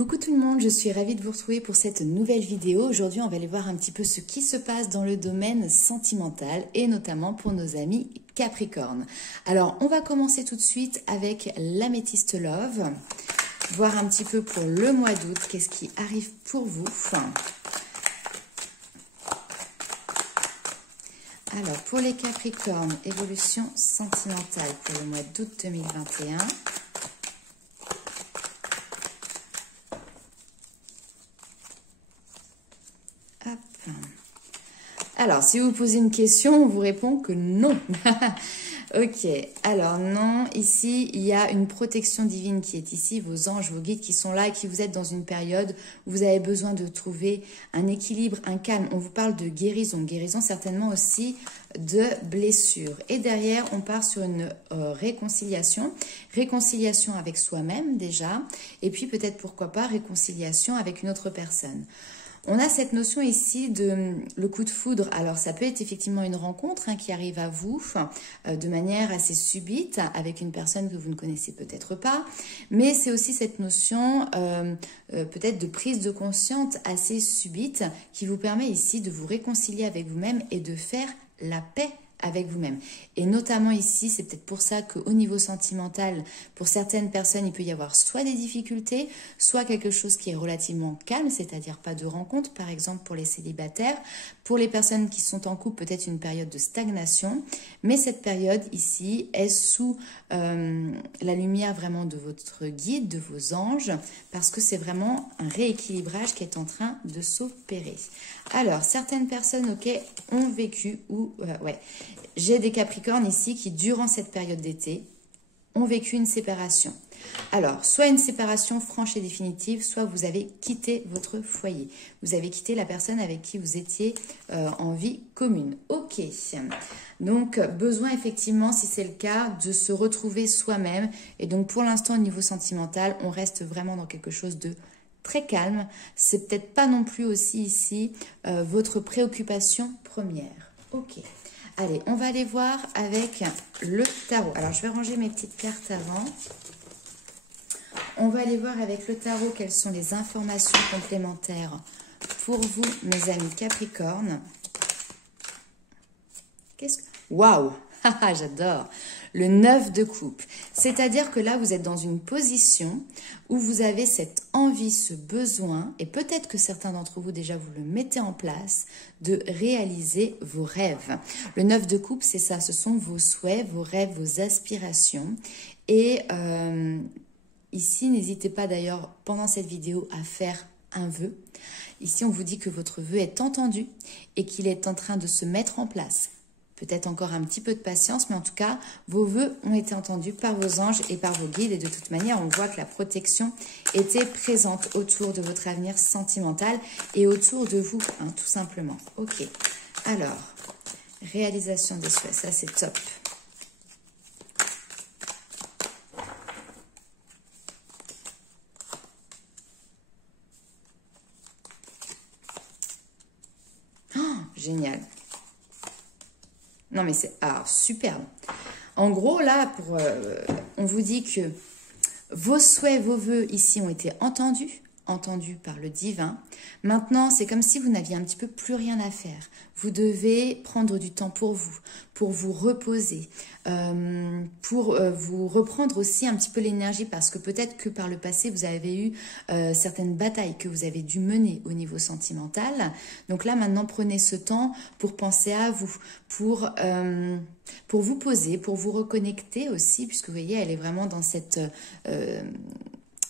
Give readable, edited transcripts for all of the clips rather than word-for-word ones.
Coucou tout le monde, je suis ravie de vous retrouver pour cette nouvelle vidéo. Aujourd'hui, on va aller voir un petit peu ce qui se passe dans le domaine sentimental et notamment pour nos amis Capricorne. Alors, on va commencer tout de suite avec l'Améthyste Love. Voir un petit peu pour le mois d'août, qu'est-ce qui arrive pour vous. Alors, pour les Capricornes, évolution sentimentale pour le mois d'août 2021. Alors, si vous posez une question, on vous répond que non. Ok, alors non, ici, il y a une protection divine qui est ici, vos anges, vos guides qui sont là et qui vous êtes dans une période où vous avez besoin de trouver un équilibre, un calme. On vous parle de guérison, guérison certainement aussi de blessures. Et derrière, on part sur une réconciliation, réconciliation avec soi-même déjà, et puis peut-être pourquoi pas réconciliation avec une autre personne. On a cette notion ici de le coup de foudre. Alors, ça peut être effectivement une rencontre qui arrive à vous de manière assez subite avec une personne que vous ne connaissez peut-être pas. Mais c'est aussi cette notion peut-être de prise de conscience assez subite qui vous permet ici de vous réconcilier avec vous-même et de faire la paix avec vous-même. Et notamment ici, c'est peut-être pour ça qu'au niveau sentimental, pour certaines personnes, il peut y avoir soit des difficultés, soit quelque chose qui est relativement calme, c'est-à-dire pas de rencontre, par exemple pour les célibataires. Pour les personnes qui sont en couple, peut-être une période de stagnation. Mais cette période ici est sous la lumière vraiment de votre guide, de vos anges, parce que c'est vraiment un rééquilibrage qui est en train de s'opérer. Alors, certaines personnes, ok, ont vécu ou... j'ai des Capricornes ici qui, durant cette période d'été, ont vécu une séparation. Alors, soit une séparation franche et définitive, soit vous avez quitté votre foyer. Vous avez quitté la personne avec qui vous étiez en vie commune. Ok. Donc, besoin effectivement, si c'est le cas, de se retrouver soi-même. Et donc, pour l'instant, au niveau sentimental, on reste vraiment dans quelque chose de très calme. C'est peut-être pas non plus aussi ici votre préoccupation première. Ok. Allez, on va aller voir avec le tarot. Alors, je vais ranger mes petites cartes avant. On va aller voir avec le tarot quelles sont les informations complémentaires pour vous, mes amis Capricorne. Waouh! J'adore! Le 9 de coupe. C'est-à-dire que là, vous êtes dans une position où vous avez cette envie, ce besoin, et peut-être que certains d'entre vous déjà vous le mettez en place, de réaliser vos rêves. Le 9 de coupe, c'est ça, ce sont vos souhaits, vos rêves, vos aspirations. Et ici, n'hésitez pas d'ailleurs pendant cette vidéo à faire un vœu. Ici, on vous dit que votre vœu est entendu et qu'il est en train de se mettre en place. Peut-être encore un petit peu de patience, mais en tout cas, vos vœux ont été entendus par vos anges et par vos guides. Et de toute manière, on voit que la protection était présente autour de votre avenir sentimental et autour de vous, tout simplement. Ok, alors, réalisation des souhaits, ça c'est top. Oh, génial. Non, mais c'est superbe. En gros, là, on vous dit que vos souhaits, vos vœux ici ont été entendus par le divin. Maintenant, c'est comme si vous n'aviez un petit peu plus rien à faire. Vous devez prendre du temps pour vous reposer, pour vous reprendre aussi un petit peu l'énergie parce que peut-être que par le passé, vous avez eu certaines batailles que vous avez dû mener au niveau sentimental. Donc là, maintenant, prenez ce temps pour penser à vous, pour vous poser, pour vous reconnecter aussi, puisque vous voyez, elle est vraiment dans cette...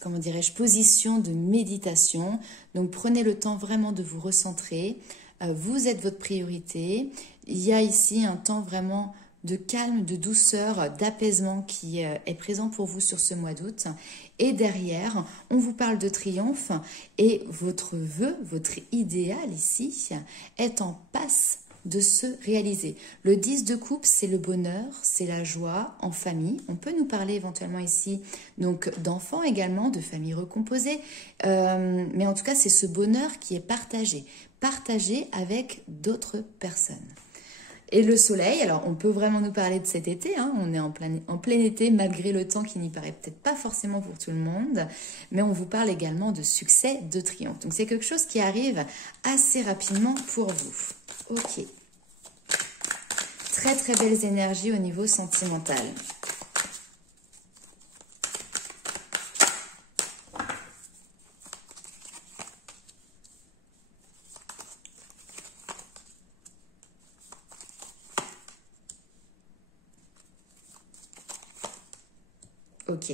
comment dirais-je, position de méditation. Donc, prenez le temps vraiment de vous recentrer. Vous êtes votre priorité. Il y a ici un temps vraiment de calme, de douceur, d'apaisement qui est présent pour vous sur ce mois d'août. Et derrière, on vous parle de triomphe et votre vœu, votre idéal ici est en passe de se réaliser. Le 10 de coupe, c'est le bonheur, c'est la joie en famille. On peut nous parler éventuellement ici donc d'enfants également, de familles recomposées. Mais en tout cas, c'est ce bonheur qui est partagé avec d'autres personnes. Et le soleil, alors on peut vraiment nous parler de cet été, hein, on est en plein été malgré le temps qui n'y paraît peut-être pas forcément pour tout le monde, mais on vous parle également de succès, de triomphe. Donc c'est quelque chose qui arrive assez rapidement pour vous. Ok. Très très belles énergies au niveau sentimental. Ok.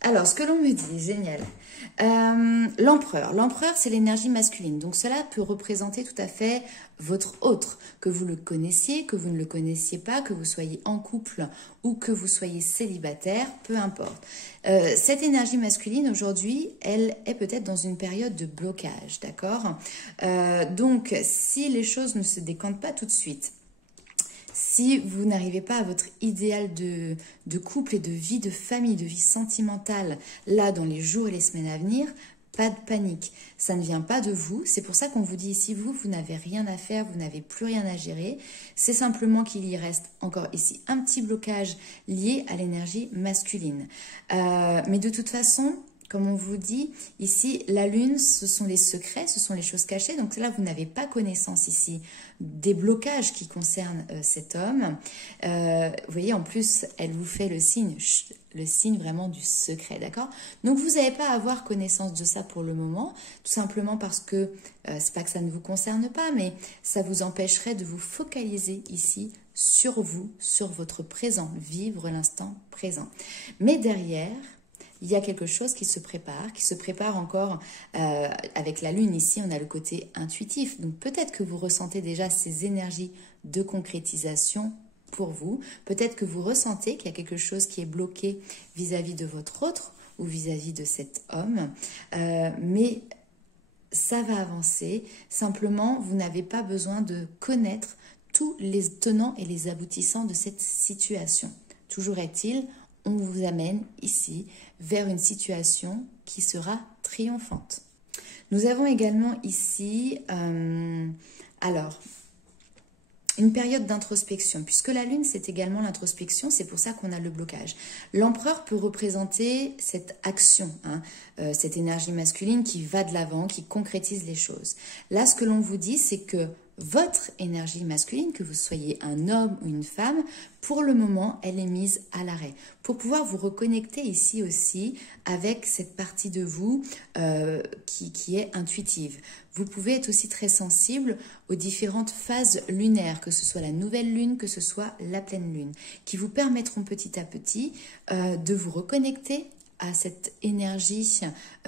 Alors, ce que l'on me dit, génial. L'empereur. L'empereur, c'est l'énergie masculine. Donc, cela peut représenter tout à fait votre autre. Que vous le connaissiez, que vous ne le connaissiez pas, que vous soyez en couple ou que vous soyez célibataire, peu importe. Cette énergie masculine, aujourd'hui, elle est peut-être dans une période de blocage, d'accord? Donc, si les choses ne se décantent pas tout de suite, si vous n'arrivez pas à votre idéal de couple et de vie de famille, de vie sentimentale, là, dans les jours et les semaines à venir, pas de panique. Ça ne vient pas de vous. C'est pour ça qu'on vous dit ici, vous n'avez rien à faire, vous n'avez plus rien à gérer. C'est simplement qu'il y reste encore ici un petit blocage lié à l'énergie masculine. Mais de toute façon, comme on vous dit, ici, la lune, ce sont les secrets, ce sont les choses cachées. Donc là, vous n'avez pas connaissance ici des blocages qui concernent cet homme. Vous voyez, en plus, elle vous fait le signe vraiment du secret, d'accord? Donc, vous n'avez pas à avoir connaissance de ça pour le moment, tout simplement parce que, c'est pas que ça ne vous concerne pas, mais ça vous empêcherait de vous focaliser ici sur vous, sur votre présent, vivre l'instant présent. Mais derrière, il y a quelque chose qui se prépare encore avec la lune. Ici, on a le côté intuitif. Donc peut-être que vous ressentez déjà ces énergies de concrétisation pour vous. Peut-être que vous ressentez qu'il y a quelque chose qui est bloqué vis-à-vis de votre autre ou vis-à-vis de cet homme. Mais ça va avancer. Simplement, vous n'avez pas besoin de connaître tous les tenants et les aboutissants de cette situation. Toujours est-il, on vous amène ici vers une situation qui sera triomphante. Nous avons également ici, une période d'introspection, puisque la lune, c'est également l'introspection, c'est pour ça qu'on a le blocage. L'empereur peut représenter cette action, cette énergie masculine qui va de l'avant, qui concrétise les choses. Là, ce que l'on vous dit, c'est que votre énergie masculine, que vous soyez un homme ou une femme, pour le moment, elle est mise à l'arrêt. Pour pouvoir vous reconnecter ici aussi avec cette partie de vous qui est intuitive. Vous pouvez être aussi très sensible aux différentes phases lunaires, que ce soit la nouvelle lune, que ce soit la pleine lune, qui vous permettront petit à petit de vous reconnecter à cette énergie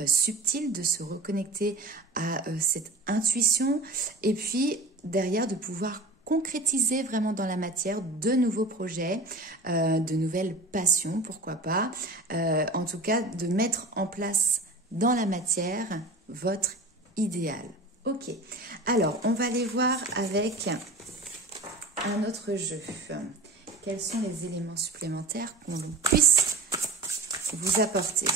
subtile, de se reconnecter à cette intuition et puis derrière de pouvoir concrétiser vraiment dans la matière de nouveaux projets, de nouvelles passions, pourquoi pas, en tout cas de mettre en place dans la matière votre idéal. Ok, alors on va aller voir avec un autre jeu. Quels sont les éléments supplémentaires qu'on puisse vous apporter?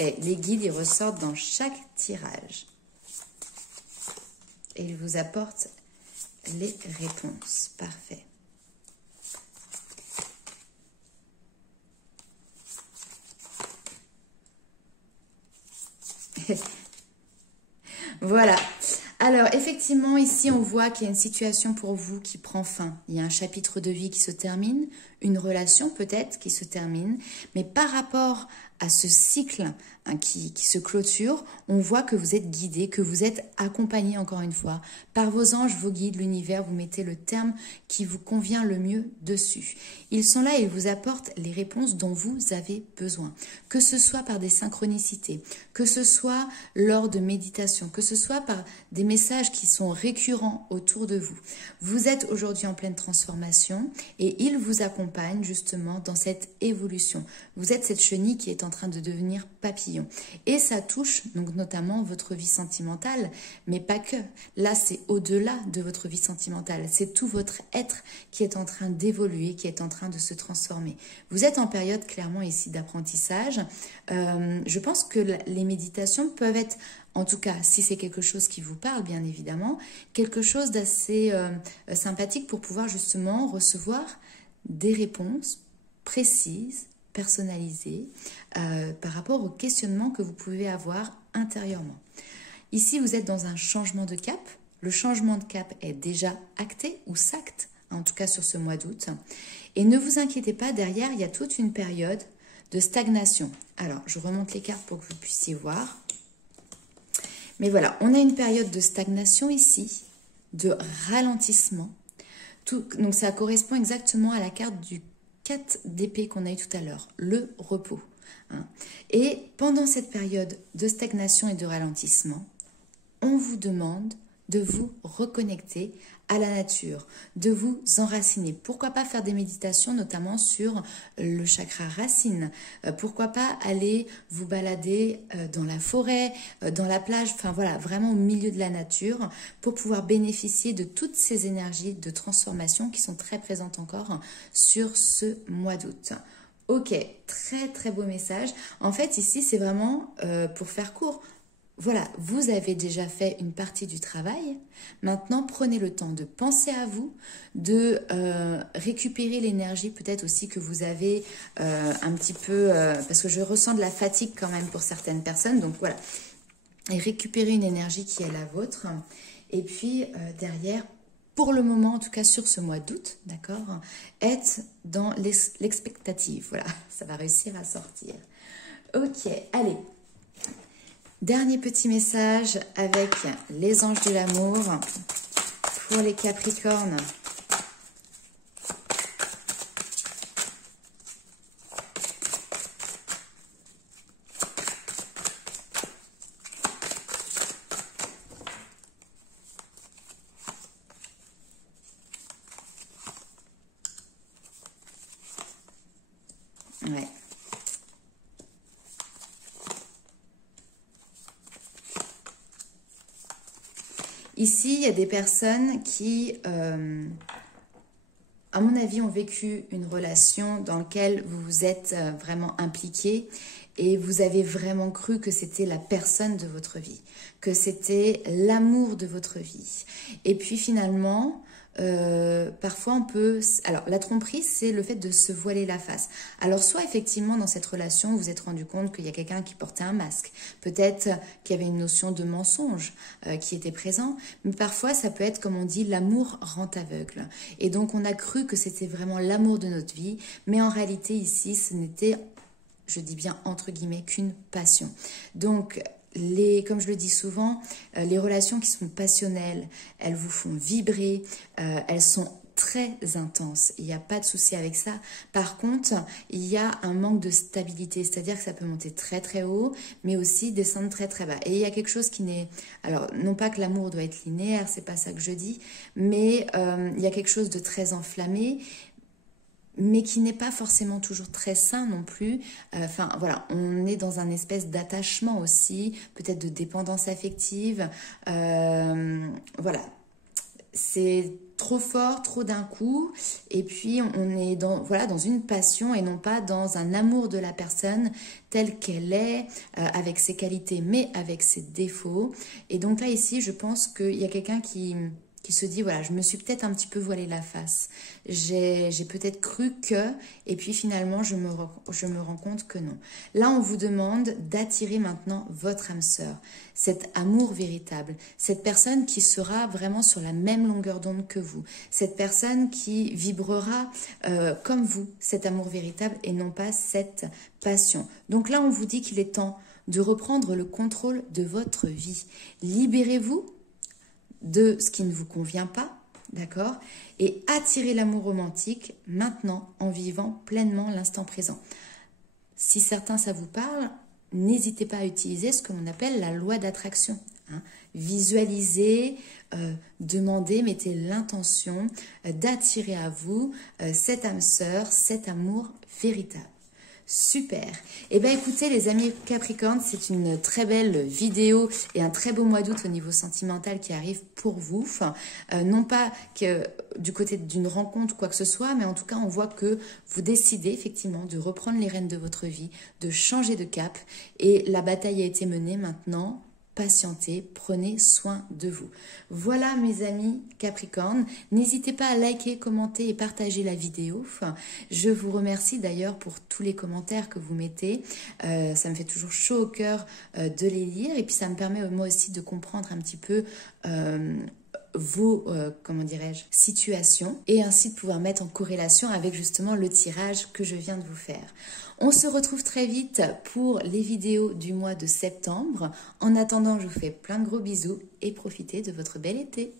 Et les guides, ils ressortent dans chaque tirage. Et ils vous apportent les réponses. Parfait. Voilà. Alors, effectivement, ici, on voit qu'il y a une situation pour vous qui prend fin. Il y a un chapitre de vie qui se termine, une relation peut-être qui se termine, mais par rapport à ce cycle qui se clôture, on voit que vous êtes guidé, que vous êtes accompagné encore une fois par vos anges, vos guides, l'univers. Vous mettez le terme qui vous convient le mieux dessus. Ils sont là et ils vous apportent les réponses dont vous avez besoin. Que ce soit par des synchronicités, que ce soit lors de méditation, que ce soit par des messages qui sont récurrents autour de vous. Vous êtes aujourd'hui en pleine transformation et ils vous accompagnent justement dans cette évolution. Vous êtes cette chenille qui est en en train de devenir papillon. Et ça touche donc notamment votre vie sentimentale, mais pas que. Là, c'est au-delà de votre vie sentimentale. C'est tout votre être qui est en train d'évoluer, qui est en train de se transformer. Vous êtes en période clairement ici d'apprentissage. Je pense que les méditations peuvent être, en tout cas, si c'est quelque chose qui vous parle, bien évidemment, quelque chose d'assez sympathique pour pouvoir justement recevoir des réponses précises, personnalisées, par rapport aux questionnements que vous pouvez avoir intérieurement. Ici, vous êtes dans un changement de cap. Le changement de cap est déjà acté ou s'acte, en tout cas sur ce mois d'août. Et ne vous inquiétez pas, derrière, il y a toute une période de stagnation. Alors, je remonte les cartes pour que vous puissiez voir. Mais voilà, on a une période de stagnation ici, de ralentissement. Donc ça correspond exactement à la carte du 4 d'épée qu'on a eu tout à l'heure, le repos. Et pendant cette période de stagnation et de ralentissement, on vous demande de vous reconnecter à la nature, de vous enraciner. Pourquoi pas faire des méditations, notamment sur le chakra racine? Pourquoi pas aller vous balader dans la forêt, dans la plage, enfin voilà, vraiment au milieu de la nature, pour pouvoir bénéficier de toutes ces énergies de transformation qui sont très présentes encore sur ce mois d'août. Ok, très très beau message. En fait, ici, c'est vraiment, pour faire court, voilà, vous avez déjà fait une partie du travail. Maintenant, prenez le temps de penser à vous, de récupérer l'énergie peut-être aussi que vous avez un petit peu, parce que je ressens de la fatigue quand même pour certaines personnes. Donc voilà, et récupérer une énergie qui est la vôtre. Et puis derrière, pour le moment, en tout cas sur ce mois d'août, d'accord, être dans l'expectative. Voilà, ça va réussir à sortir. Ok, allez. Dernier petit message avec les anges de l'amour pour les Capricornes. Ouais. Ici, il y a des personnes qui, à mon avis, ont vécu une relation dans laquelle vous vous êtes vraiment impliqué et vous avez vraiment cru que c'était la personne de votre vie, que c'était l'amour de votre vie. Et puis finalement, parfois on peut... Alors la tromperie, c'est le fait de se voiler la face. Alors soit effectivement dans cette relation, vous vous êtes rendu compte qu'il y a quelqu'un qui portait un masque. Peut-être qu'il y avait une notion de mensonge qui était présent. Mais parfois ça peut être, comme on dit, l'amour rend aveugle. Et donc on a cru que c'était vraiment l'amour de notre vie. Mais en réalité ici, ce n'était, je dis bien entre guillemets, qu'une passion. Donc... comme je le dis souvent, les relations qui sont passionnelles, elles vous font vibrer, elles sont très intenses. Il n'y a pas de souci avec ça. Par contre, il y a un manque de stabilité, c'est-à-dire que ça peut monter très très haut, mais aussi descendre très très bas. Et il y a quelque chose qui n'est... Alors, non pas que l'amour doit être linéaire, c'est pas ça que je dis, mais il y a quelque chose de très enflammé, mais qui n'est pas forcément toujours très sain non plus. Enfin, voilà, on est dans un espèce d'attachement aussi, peut-être de dépendance affective. Voilà, c'est trop fort, trop d'un coup. Et puis, on est dans, voilà, dans une passion et non pas dans un amour de la personne telle qu'elle est, avec ses qualités, mais avec ses défauts. Et donc là, ici, je pense qu'il y a quelqu'un qui se dit, voilà, je me suis peut-être un petit peu voilé la face. J'ai peut-être cru que, et puis finalement, je me rends compte que non. Là, on vous demande d'attirer maintenant votre âme sœur, cet amour véritable, cette personne qui sera vraiment sur la même longueur d'onde que vous, cette personne qui vibrera comme vous, cet amour véritable et non pas cette passion. Donc là, on vous dit qu'il est temps de reprendre le contrôle de votre vie. Libérez-vous de ce qui ne vous convient pas, d'accord? Et attirez l'amour romantique maintenant en vivant pleinement l'instant présent. Si certains ça vous parle, n'hésitez pas à utiliser ce que l'on appelle la loi d'attraction. Visualisez, demandez, mettez l'intention d'attirer à vous cette âme sœur, cet amour véritable. Super. Eh bien, écoutez, les amis Capricorne, c'est une très belle vidéo et un très beau mois d'août au niveau sentimental qui arrive pour vous. Enfin, non pas que du côté d'une rencontre, quoi que ce soit, mais en tout cas, on voit que vous décidez effectivement de reprendre les rênes de votre vie, de changer de cap. Et la bataille a été menée maintenant. Patientez, prenez soin de vous. Voilà mes amis Capricorne, n'hésitez pas à liker, commenter et partager la vidéo. Enfin, je vous remercie d'ailleurs pour tous les commentaires que vous mettez. Ça me fait toujours chaud au cœur de les lire et puis ça me permet moi aussi de comprendre un petit peu vos, comment dirais-je, situations et ainsi de pouvoir mettre en corrélation avec justement le tirage que je viens de vous faire. On se retrouve très vite pour les vidéos du mois de septembre. En attendant, je vous fais plein de gros bisous et profitez de votre bel été.